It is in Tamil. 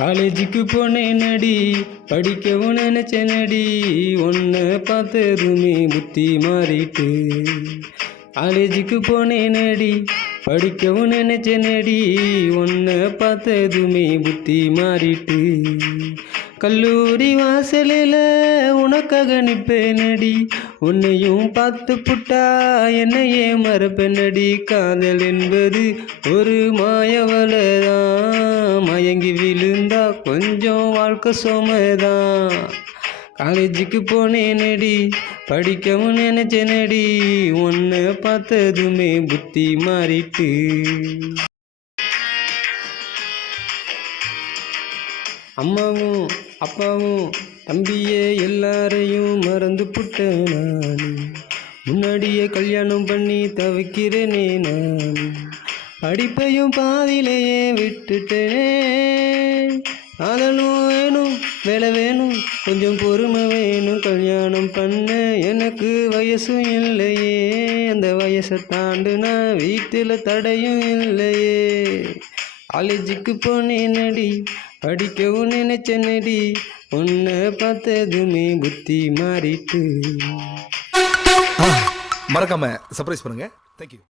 காலேஜுக்கு போனேன் நடி, படிக்கவும் நினைச்சேன் நடி, உன்னை பார்த்ததுமே புத்தி மாறிட்டு. காலேஜுக்கு போனேன் நடி, படிக்கவும் நினைச்சேன் நடி, உன்னை பார்த்ததுமே புத்தி மாறிட்டு. கல்லூரி வாசலில் உனக்காக நிற்பேன் நடி, உன்னையும் பார்த்து புட்டா என்னையே மறப்பேன் நடி. காதல் என்பது ஒரு மாயவலைதான், மயங்கி விழுந்தா கொஞ்சம் வாழ்க்கை சோமதான். காலேஜுக்கு போனேன் நடி, படிக்கவும் நினைச்சேன் நடி, உன்னை பார்த்ததுமே புத்தி மாறிட்டு. அம்மாவும் அப்பாவும் தம்பியே எல்லாரையும் மறந்து புட்டேன் நான், முன்னாடியே கல்யாணம் பண்ணி தவிக்கிறேனே நான். படிப்பையும் பாதியிலேயே விட்டுட்டேன். காதலும் வேணும், வேலை வேணும், கொஞ்சம் பொறுமை வேணும், கல்யாணம் பண்ண எனக்கு வயசும் இல்லையே. அந்த வயசை தாண்டுனா வீட்டில் தடையும் இல்லையே. காலேஜுக்கு போனேன் நடி, படிக்கவும் நினைச்சேன் நடி, உன்னை பார்த்ததுமே புத்தி மாறிட்டு. மறக்காம சர்ப்ரைஸ் பண்ணுங்க. தேங்க்யூ.